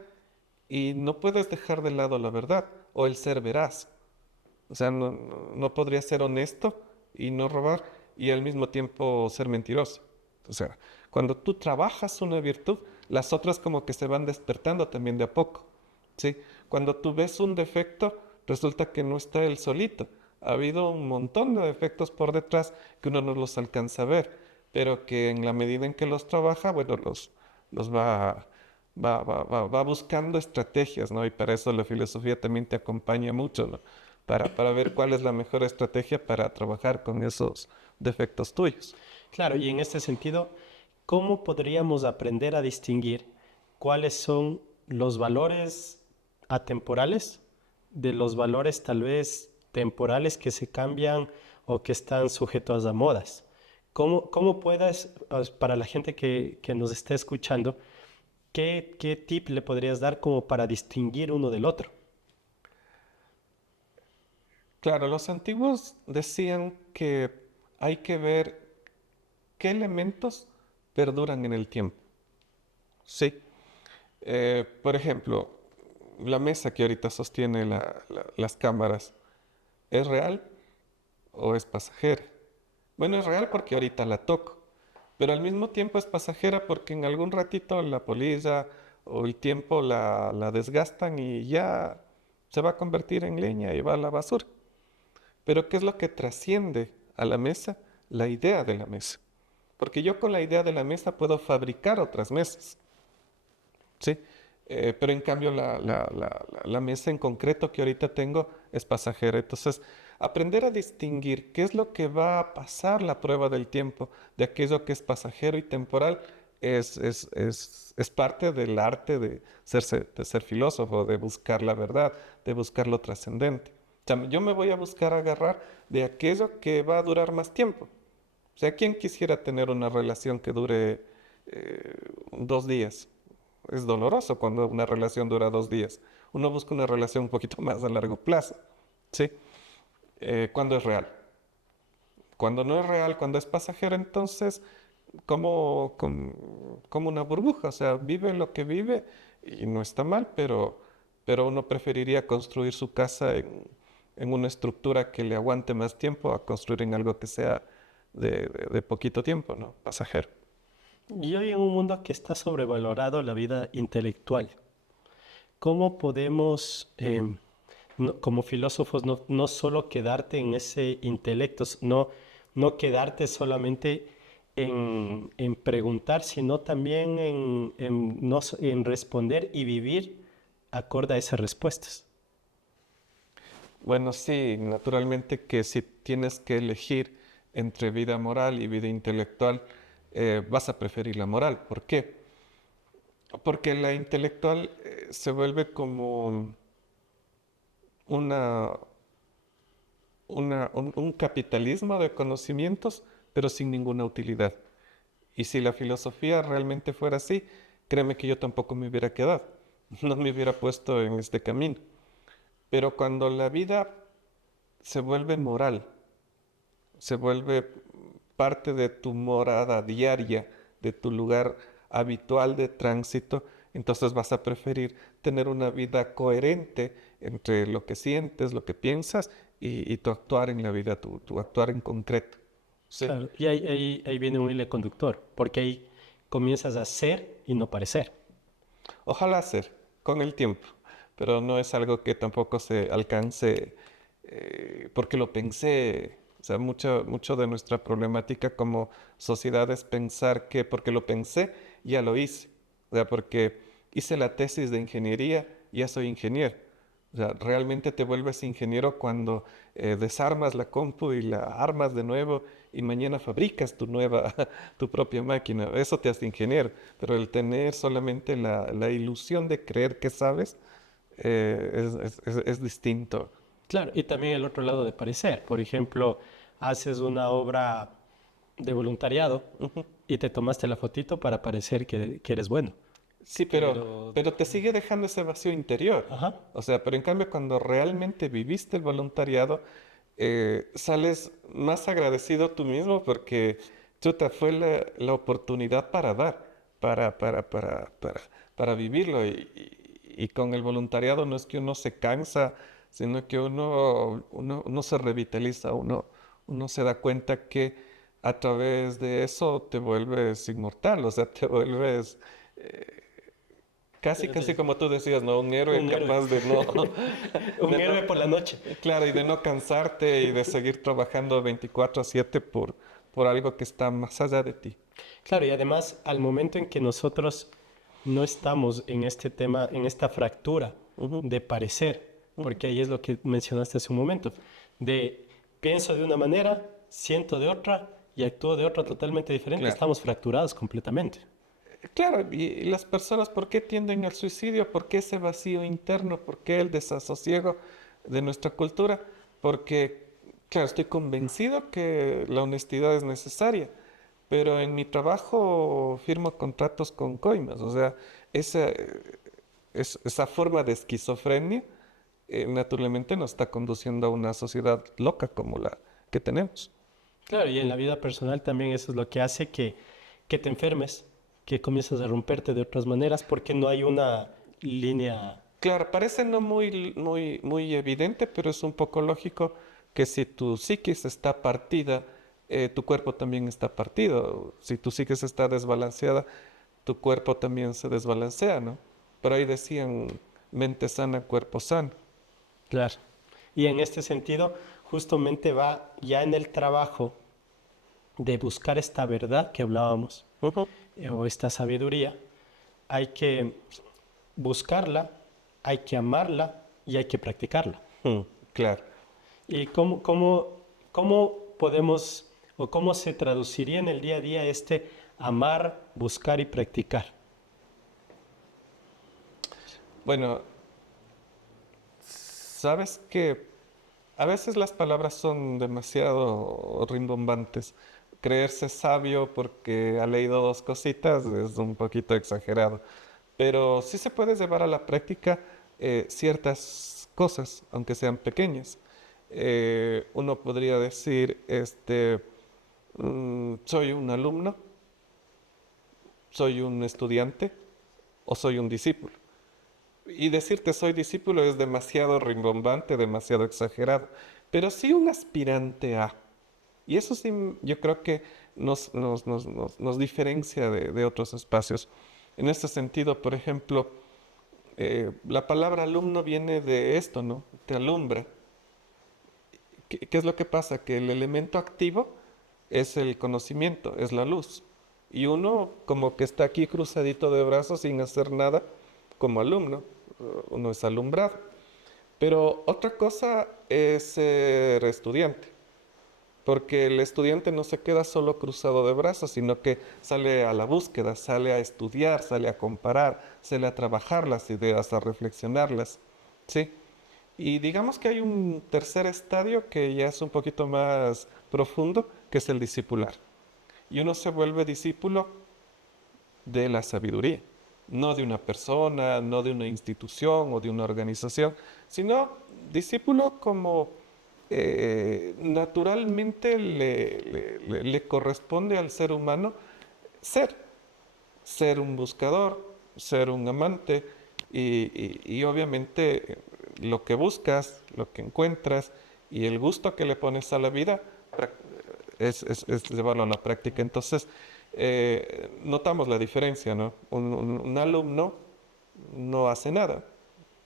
y no puedes dejar de lado la verdad o el ser veraz. O sea, no podría ser honesto y no robar y al mismo tiempo ser mentiroso. O sea, cuando tú trabajas una virtud, las otras como que se van despertando también de a poco. ¿Sí? Cuando tú ves un defecto, resulta que no está él solito. Ha habido un montón de defectos por detrás que uno no los alcanza a ver, pero que en la medida en que los trabaja, bueno, los va buscando estrategias, ¿no? Y para eso la filosofía también te acompaña mucho, ¿no? Para ver cuál es la mejor estrategia para trabajar con esos defectos tuyos. Claro, y en este sentido, ¿cómo podríamos aprender a distinguir cuáles son los valores atemporales de los valores tal vez temporales que se cambian o que están sujetos a modas? ¿Cómo puedes, para la gente que nos esté escuchando, qué tip le podrías dar como para distinguir uno del otro? Claro, los antiguos decían que hay que ver qué elementos perduran en el tiempo. Sí. Por ejemplo, la mesa que ahorita sostiene las cámaras, ¿es real o es pasajera? Bueno, es real porque ahorita la toco, pero al mismo tiempo es pasajera porque en algún ratito la polilla o el tiempo la desgastan y ya se va a convertir en leña y va a la basura. Pero ¿qué es lo que trasciende a la mesa? La idea de la mesa. Porque yo con la idea de la mesa puedo fabricar otras mesas, ¿sí? Pero en cambio la mesa en concreto que ahorita tengo es pasajera. Entonces aprender a distinguir qué es lo que va a pasar la prueba del tiempo de aquello que es pasajero y temporal es parte del arte de ser filósofo, de buscar la verdad, de buscar lo trascendente. O sea, yo me voy a buscar agarrar de aquello que va a durar más tiempo. O sea, ¿quién quisiera tener una relación que dure 2 días? Es doloroso cuando una relación dura 2 días. Uno busca una relación un poquito más a largo plazo, ¿sí? Cuando es real. Cuando no es real, cuando es pasajero, entonces como una burbuja, o sea, vive lo que vive y no está mal, pero uno preferiría construir su casa en una estructura que le aguante más tiempo a construir en algo que sea de poquito tiempo, ¿no? Pasajero. Y hoy en un mundo que está sobrevalorado la vida intelectual, ¿cómo podemos, como filósofos, no solo quedarte en ese intelecto, no quedarte solamente en preguntar, sino también en responder y vivir acorde a esas respuestas? Bueno, sí, naturalmente que si tienes que elegir entre vida moral y vida intelectual, vas a preferir la moral. ¿Por qué? Porque la intelectual se vuelve como una, un capitalismo de conocimientos, pero sin ninguna utilidad. Y si la filosofía realmente fuera así, créeme que yo tampoco me hubiera quedado, no me hubiera puesto en este camino. Pero cuando la vida se vuelve moral, se vuelve parte de tu morada diaria, de tu lugar habitual de tránsito, entonces vas a preferir tener una vida coherente entre lo que sientes, lo que piensas y tu actuar en la vida, tu actuar en concreto. Sí. Claro, y ahí viene un hilo conductor, porque ahí comienzas a ser y no parecer. Ojalá ser con el tiempo, pero no es algo que tampoco se alcance porque lo pensé. O sea, mucho de nuestra problemática como sociedad es pensar que porque lo pensé, ya lo hice. O sea, porque hice la tesis de ingeniería, ya soy ingeniero. O sea, realmente te vuelves ingeniero cuando desarmas la compu y la armas de nuevo y mañana fabricas tu propia máquina. Eso te hace ingeniero. Pero el tener solamente la ilusión de creer que sabes es distinto. Claro, y también el otro lado de parecer. Por ejemplo, haces una obra de voluntariado Ujú. y te tomaste la fotito para parecer que eres bueno. Sí, Pero, pero te sigue dejando ese vacío interior. ajá, O sea, pero en cambio cuando realmente viviste el voluntariado, sales más agradecido tú mismo porque, chuta, fue la oportunidad para dar, para vivirlo. Y con el voluntariado no es que uno se cansa, sino que uno se revitaliza, uno se da cuenta que a través de eso te vuelves inmortal, o sea, te vuelves casi como tú decías, ¿no? Un héroe un héroe. capaz de no, Un de no, héroe por la noche. claro, y de no cansarte y de seguir trabajando 24/7 por algo que está más allá de ti. Claro, y además, al momento en que nosotros no estamos en este tema, en esta fractura Ujú, de parecer, ujú. porque ahí es lo que mencionaste hace un momento, de pienso de una manera, siento de otra y actúo de otra totalmente diferente, Claro. estamos fracturados completamente. Claro, y las personas, ¿por qué tienden al suicidio? ¿Por qué ese vacío interno? ¿Por qué el desasosiego de nuestra cultura? Porque, claro, estoy convencido que la honestidad es necesaria, pero en mi trabajo firmo contratos con coimas, o sea, esa, esa forma de esquizofrenia naturalmente nos está conduciendo a una sociedad loca como la que tenemos. Claro, y en la vida personal también eso es lo que hace que te enfermes, que comiences a romperte de otras maneras, porque no hay una línea. Claro, parece no muy evidente, pero es un poco lógico que si tu psiquis está partida, tu cuerpo también está partido. Si tu psiquis está desbalanceada, tu cuerpo también se desbalancea, ¿no? Pero ahí decían mente sana, cuerpo sano. Claro. Y en este sentido, justamente va ya en el trabajo de buscar esta verdad que hablábamos, Ujú. o esta sabiduría, hay que buscarla, hay que amarla y hay que practicarla. Mm, claro. ¿Y cómo podemos o cómo se traduciría en el día a día este amar, buscar y practicar? Bueno, sabes que a veces las palabras son demasiado rimbombantes. Creerse sabio porque ha leído dos cositas es un poquito exagerado. Pero sí se puede llevar a la práctica ciertas cosas, aunque sean pequeñas. Uno podría decir, soy un alumno, soy un estudiante o soy un discípulo. Y decirte soy discípulo es demasiado rimbombante, demasiado exagerado, pero sí un aspirante a. Y eso sí, yo creo que nos diferencia de otros espacios. En este sentido, por ejemplo, la palabra alumno viene de esto, ¿no? Te alumbra. ¿Qué es lo que pasa? Que el elemento activo es el conocimiento, es la luz. Y uno como que está aquí cruzadito de brazos sin hacer nada como alumno. Uno es alumbrado. Pero otra cosa es ser estudiante. Porque el estudiante no se queda solo cruzado de brazos, sino que sale a la búsqueda, sale a estudiar, sale a comparar, sale a trabajar las ideas, a reflexionarlas. ¿Sí? Y digamos que hay un tercer estadio que ya es un poquito más profundo, que es el discipular. Y uno se vuelve discípulo de la sabiduría, no de una persona, no de una institución o de una organización, sino discípulo como naturalmente le corresponde al ser humano ser, ser un buscador, ser un amante y obviamente lo que buscas, lo que encuentras y el gusto que le pones a la vida es llevarlo a la práctica. Entonces, notamos la diferencia, ¿no? Un alumno no hace nada,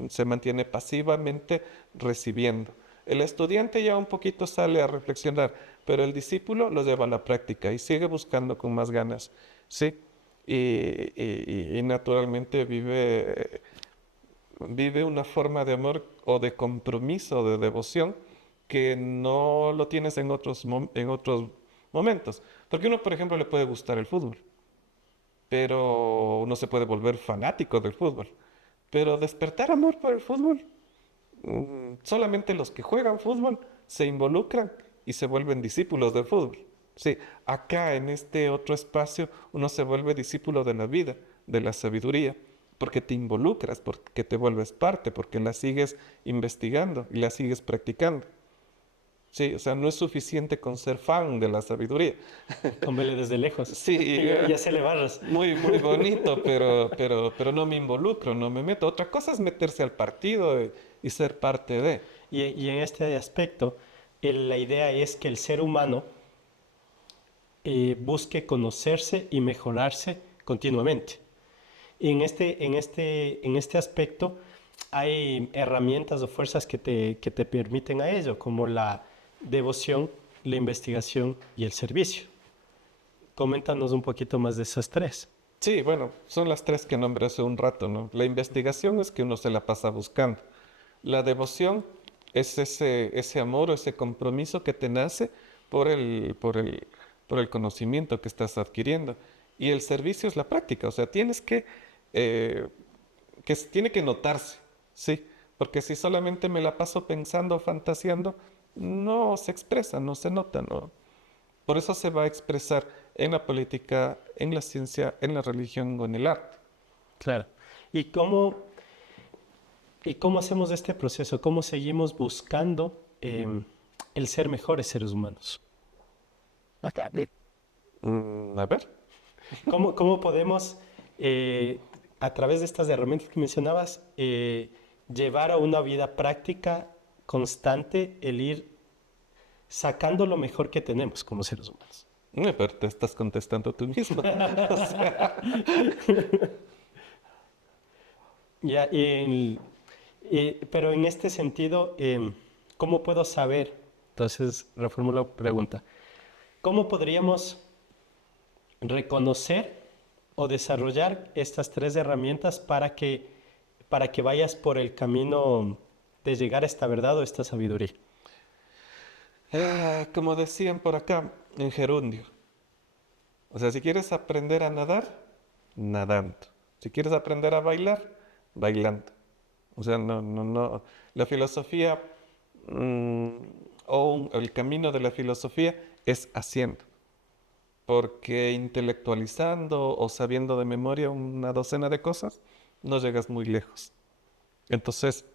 se mantiene pasivamente recibiendo. El estudiante ya un poquito sale a reflexionar, pero el discípulo lo lleva a la práctica y sigue buscando con más ganas, ¿sí? Y naturalmente vive una forma de amor o de compromiso, de devoción, que no lo tienes en otros momentos. Porque uno, por ejemplo, le puede gustar el fútbol, pero uno se puede volver fanático del fútbol. Pero despertar amor por el fútbol, solamente los que juegan fútbol se involucran y se vuelven discípulos del fútbol. Sí, acá en este otro espacio uno se vuelve discípulo de la vida, de la sabiduría, porque te involucras, porque te vuelves parte, porque la sigues investigando y la sigues practicando. Sí, o sea, no es suficiente con ser fan de la sabiduría. Con verle desde lejos. Sí, Ya se le barras. muy bonito, pero no me involucro, no me meto. Otra cosa es meterse al partido y ser parte de. Y en este aspecto, la idea es que el ser humano busque conocerse y mejorarse continuamente. Y en este aspecto hay herramientas o fuerzas que te permiten a ello, como la devoción, la investigación y el servicio. Coméntanos un poquito más de esas tres. Sí, bueno, son las tres que nombré hace un rato, ¿no? La investigación es que uno se la pasa buscando. La devoción es ese amor o ese compromiso que te nace por por el conocimiento que estás adquiriendo. Y el servicio es la práctica, o sea, eh, tiene que notarse, ¿sí? Porque si solamente me la paso pensando, fantaseando, no se expresa, no se nota, ¿no? Por eso se va a expresar en la política, en la ciencia, en la religión o en el arte. Claro. ¿Y cómo, y cómo hacemos este proceso? ¿Cómo seguimos buscando el ser mejores seres humanos? A ver. ¿Cómo podemos, a través de estas herramientas que mencionabas, llevar a una vida práctica constante el ir sacando lo mejor que tenemos como seres humanos? Pero te estás contestando tú mismo. O sea, Ya, pero en este sentido, ¿cómo puedo saber? Entonces, reformulo la pregunta. ¿Cómo podríamos reconocer o desarrollar estas tres herramientas para que vayas por el camino de llegar a esta verdad o esta sabiduría? Como decían por acá, en gerundio. O sea, si quieres aprender a nadar, nadando. Si quieres aprender a bailar, bailando. O sea, no. La filosofía mm, el camino de la filosofía es haciendo. Porque intelectualizando o sabiendo de memoria una docena de cosas, no llegas muy lejos. Entonces,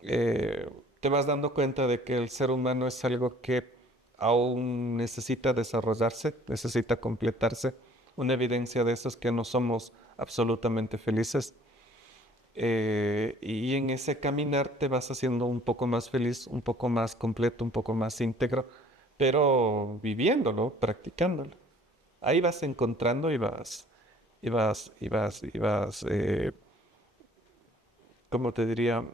te vas dando cuenta de que el ser humano es algo que aún necesita desarrollarse, necesita completarse. Una evidencia de eso es que no somos absolutamente felices. Y en ese caminar te vas haciendo un poco más feliz, un poco más completo, un poco más íntegro, pero viviéndolo, practicándolo. Ahí vas encontrando y vas, ¿cómo te diría?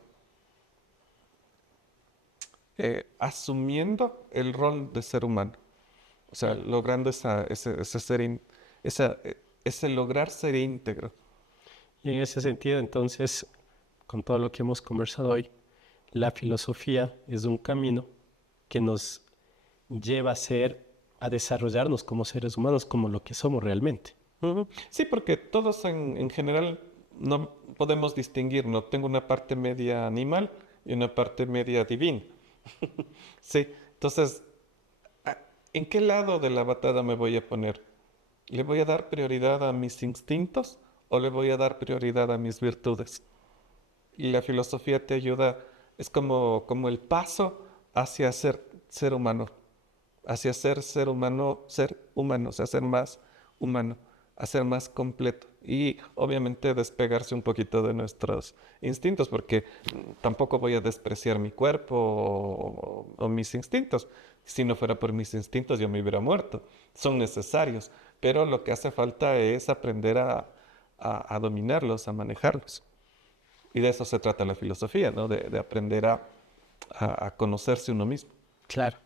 Asumiendo el rol de ser humano. O sea, logrando ese lograr ser íntegro. Y en ese sentido, entonces, con todo lo que hemos conversado hoy, la filosofía es un camino que nos lleva a desarrollarnos como seres humanos, como lo que somos realmente. Ujú. Sí, porque todos en general no podemos distinguir, no tengo una parte media animal y una parte media divina. Sí, entonces, ¿a- ¿en qué lado de la batalla me voy a poner? ¿Le voy a dar prioridad a mis instintos o le voy a dar prioridad a mis virtudes? Y la filosofía te ayuda, es como el paso hacia ser humano, hacia ser humano, o sea, ser más humano, a ser más completo. Y obviamente despegarse un poquito de nuestros instintos, porque tampoco voy a despreciar mi cuerpo o mis instintos. Si no fuera por mis instintos, yo me hubiera muerto. Son necesarios, pero lo que hace falta es aprender a dominarlos, a manejarlos. Y de eso se trata la filosofía, ¿no? De aprender a conocerse uno mismo. Claro,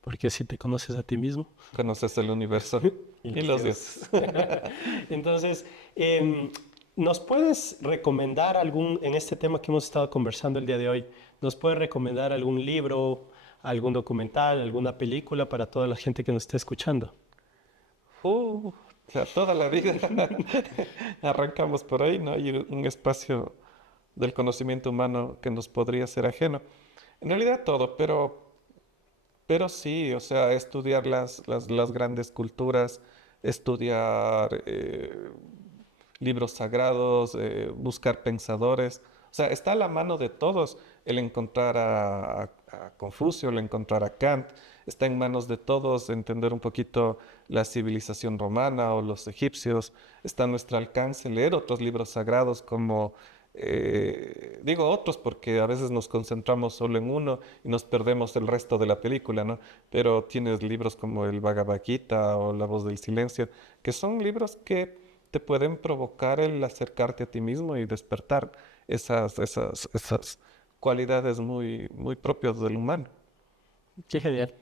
porque si te conoces a ti mismo, Conoces el universo y los dioses. Entonces, ¿nos puedes recomendar en este tema que hemos estado conversando el día de hoy, nos puedes recomendar algún libro, algún documental, alguna película para toda la gente que nos está escuchando? O sea, toda la vida arrancamos por ahí, no hay un espacio del conocimiento humano que nos podría ser ajeno. En realidad todo, pero sí, o sea, estudiar las grandes culturas, estudiar libros sagrados, buscar pensadores. O sea, está a la mano de todos el encontrar a Confucio, el encontrar a Kant. Está en manos de todos entender un poquito la civilización romana o los egipcios. Está a nuestro alcance leer otros libros sagrados como, digo otros porque a veces nos concentramos solo en uno y nos perdemos el resto de la película, ¿no? Pero tienes libros como el Bhagavad Gita o La Voz del Silencio, que son libros que te pueden provocar el acercarte a ti mismo y despertar esas cualidades muy, muy propias del humano. Qué genial.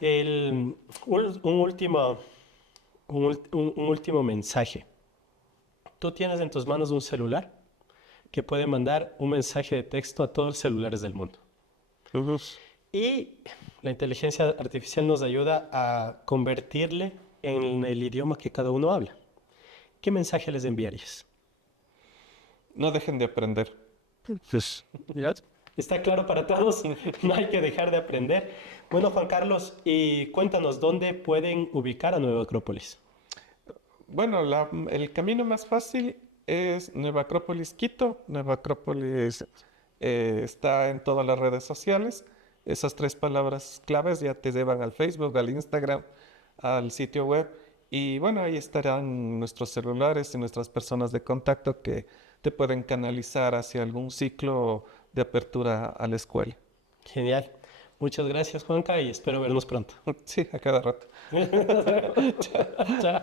Un último, un último mensaje. Tú tienes en tus manos un celular que puede mandar un mensaje de texto a todos los celulares del mundo. Uf. Y la inteligencia artificial nos ayuda a convertirle en el idioma que cada uno habla. ¿Qué mensaje les enviarías? No dejen de aprender. ¿Ya? ¿Está claro para todos? No hay que dejar de aprender. Bueno, Juan Carlos, y cuéntanos, ¿dónde pueden ubicar a Nueva Acrópolis? Bueno, el camino más fácil es Nueva Acrópolis Quito. Nueva Acrópolis está en todas las redes sociales. Esas tres palabras claves ya te llevan al Facebook, al Instagram, al sitio web. Y bueno, ahí estarán nuestros celulares y nuestras personas de contacto que te pueden canalizar hacia algún ciclo de apertura a la escuela. Genial. Muchas gracias, Juanca, y espero vernos pronto. Sí, a cada rato. Chao.